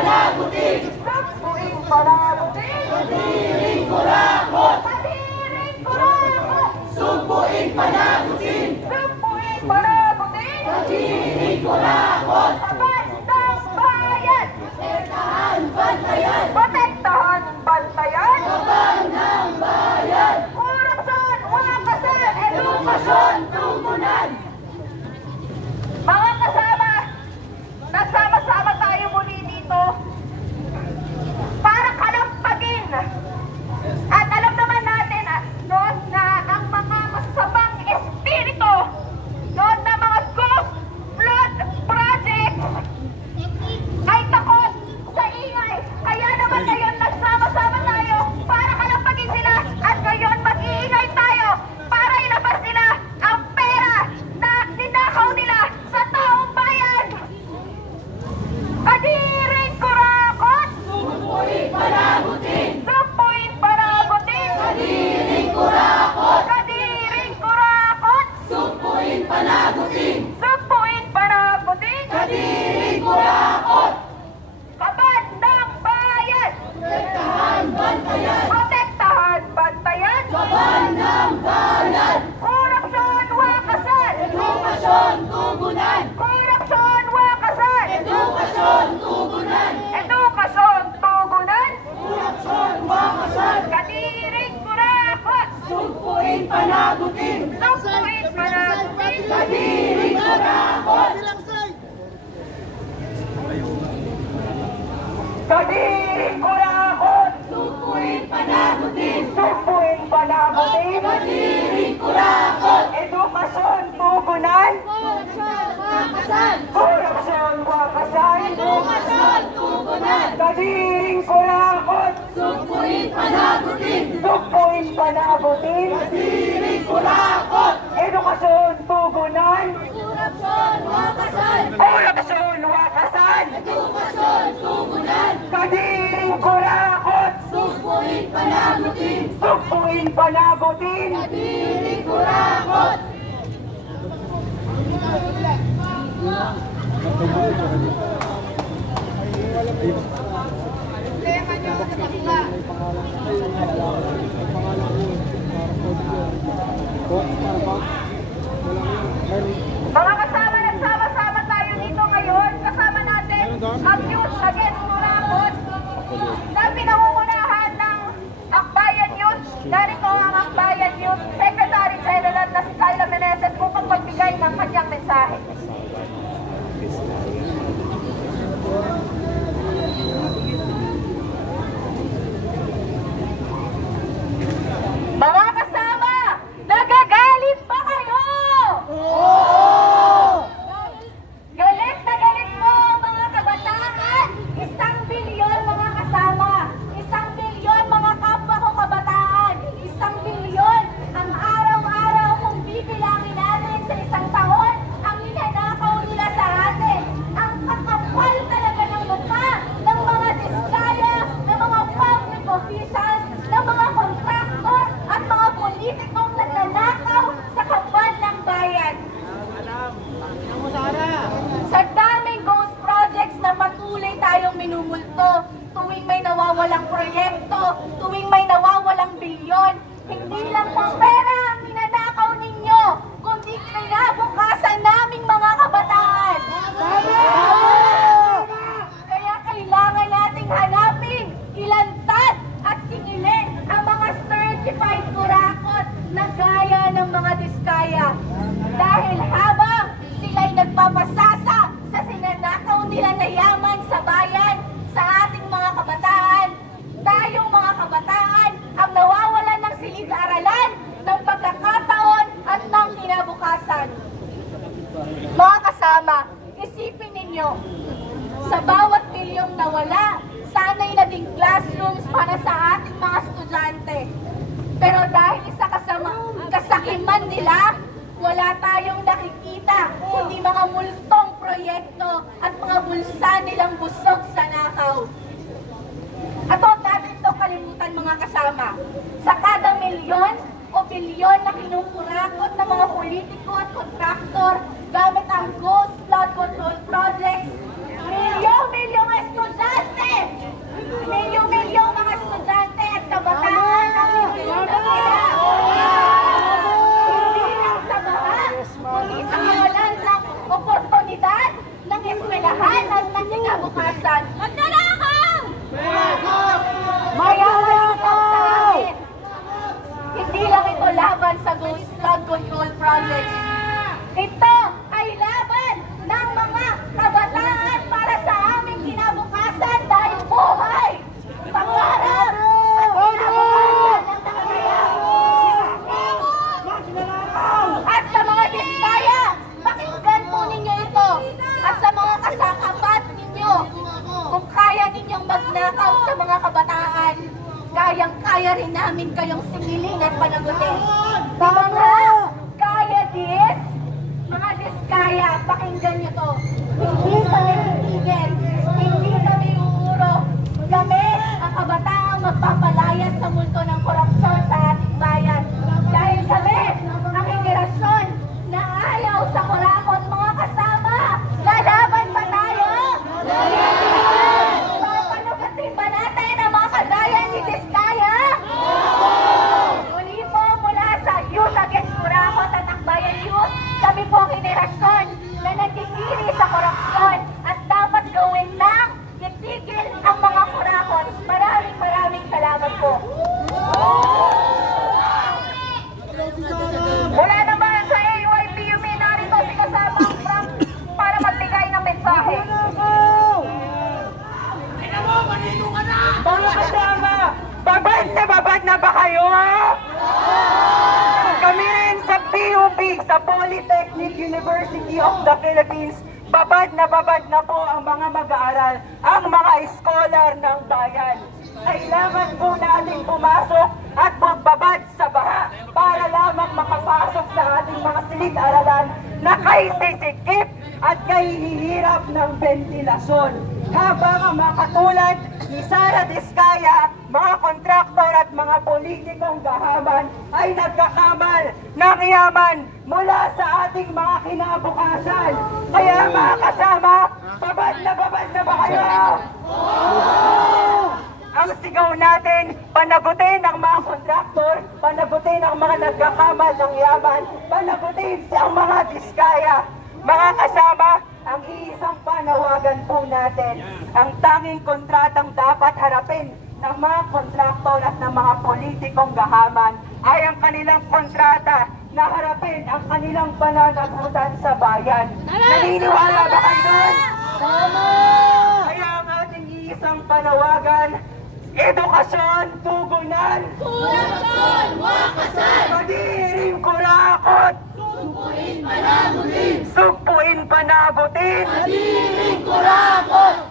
panagutin! Sumpuin panagutin! Kadiring kurakot! Kadiring kurakot! Sumpuin panagutin! Sumpuin panagutin! Kadiring kurakot! Abas ng bayan! Protektahan, bantayan! Protektahan, bantayan! Kaban ng bayan! Korupsyon, wakasan, Edukasyon, tugunan! Mga kasama, nagsama-sama tayo muli dito para kalampagin. At alam naman natin no, na ang mga masasamang espiritu, no, na mga ghost blood projects ay takot sa ingay. Kaya naman ngayon nagsama-sama tayo para kalampagin sila at ngayon mag-iingay tayo para ilabas nila ang pera na ninakaw nila sa taong bayan. Kadiring kurakot! Sumpuin panagutin! Sumpuin panagutin! Kadiring kurakot! Kadiring kurakot! Sumpuin panagutin! Sumpuin panagutin! Kadiring kurakot! Kaban ng bayan! Protektahan, bantayan! Protektahan, bantayan! Kaban ng bayan! Korupsyon, wakasan! Edukasyon, tugunan! Korupsyon, wakasan! Edukasyon, tugunan! Edukasyon, tugunan! Korupsyon, wakasan! Kadiring kurakot! Sumpuin panagutin! Sumpuin panagutin! Kadiring kurakot! Kadiring kurakot! Sumpuin panagutin! Sumpuin panagutin! Kadiring kurakot! Edukasyon, tugunan! Korupsyon, wakasan! Edukasyon, tugunan! Kadiring kurakot! Sumpuin panagutin! Sumpuin panagutin! Kadiring kurakot! Edukasyon, tugunan! Korupsyon, wakasan! Korupsyon, wakasan! Edukasyon, tugunan! Kadiring kurakot! Sumpuin panagutin! Sumpuin panagutin! Kadiring kurakot! Mga kasama, nagsama-sama tayo dito ngayon. Kasama natin ang Youth Against Kurakot na pinangungunahan ng Akbayan Youth. Narito ang Akbayan Youth Secretary General na si Kyla Meneses upang magbigay ng kanyang mensahe. Mga kasama, nagagalit ba kayo? Galit na galit mo mga kabataan! 1 bilyon mga kasama! 1 bilyon mga kapwa ko kabataan! 1 bilyon ang araw-araw kung bibilangin natin sa isang taon ang ninanakaw nila sa atin! Ang kakapal talaga ng mukha ng mga diskaya, ng mga public officials, ng mga kontraktor at mga politikong nagnanakaw sa kaban ng bayan. Sa daming ghost projects na patuloy tayong minumulto, tuwing may nawawalang proyekto, tuwing may nawawalang bilyon, hindi lang po pera ang ninanakaw ninyo, kundi kinabukasan naming mga kabataan. Kaya kailangan nating hanapin, ilantad at singilin ang mga certified kurakot na gaya ng mga diskaya. Dahil habang sila'y nagpapasasa sa sinanakaw nila na yaman sa bayan, sa ating mga kabataan, tayong mga kabataan ang nawawalan ng silid-aralan, ng pagkakataon at ng kinabukasan. Mga kasama, isipin ninyo, sa bawat milyong nawala, sana'y naging classrooms para sa ating mga estudyante. Pero dahil sa kasakiman nila, wala tayong nakikita kundi mga multong proyekto at mga bulsa nilang busog sa nakaw. At huwag natin ito kalimutan mga kasama. Sa kada milyon o bilyon na kinukurakot ng mga politiko at kontraktor gamit ang Ghost Flood Control Projects, milyong-milyong estudyante sa mga kabataan, kayang-kaya rin namin kayong singilin at panagutin. Di ba nga? Kaya dis? Mga diskaya, pakinggan nyo to. Hindi kami titigil, hindi kami uuro. Kami, ang kabataang magpapalayas sa multo ng korupsyon sa ating bayan. Dahil kami, ang henerasyon na ayaw sa kurakot, mga kasama. Lalaban ba tayo? Papanugatin ba natin ang mga kadayan ni Diskaya? Muli po mula sa Youth Against Kurakot at Akbayan Youth, kami po ang henerasyon na nagtitiri sa korupsyon at dapat gawin ng itigil ang mga kurakot. Maraming salamat po. Wala naman sa AYPUME, narito si kasamang Frank para magbigay ng mensahe. Mga kasama, babad na ba kayo? Kami rin sa PUP, sa Polytechnic University of the Philippines, babad na po ang mga mag-aaral, ang mga scholar ng bayan. Kailangan po natin pumasok at magbabad sa baha para lamang makapasok sa ating mga silid-aralan na kay sisikip at kay hihirap ng ventilasyon. Habang ang mga katulad ni Sara Diskaya, mga kontraktor at mga politikong gahaman ay nagkakamal ng yaman mula sa ating mga kinabukasan. Kaya mga kasama, babad na ba kayo? Ang sigaw natin, panagutin ang mga kontraktor, panagutin ang mga nagkakamal ng yaman, panagutin ang mga Diskaya. Mga kasama, ang iisang panawagan po natin, ang tanging kontratang dapat harapin ng mga kontraktor at ng mga politikong gahaman ay ang kanilang kontrata na harapin ang kanilang pananagutan sa bayan. Naniniwala ba kayo doon? Kaya ang ating iisang panawagan, edukasyon, tugunan, Korupsyon, wakasan! padiring kurakot, Sugpuin panagutin! sugpuin panagutin, Padiring kurakot!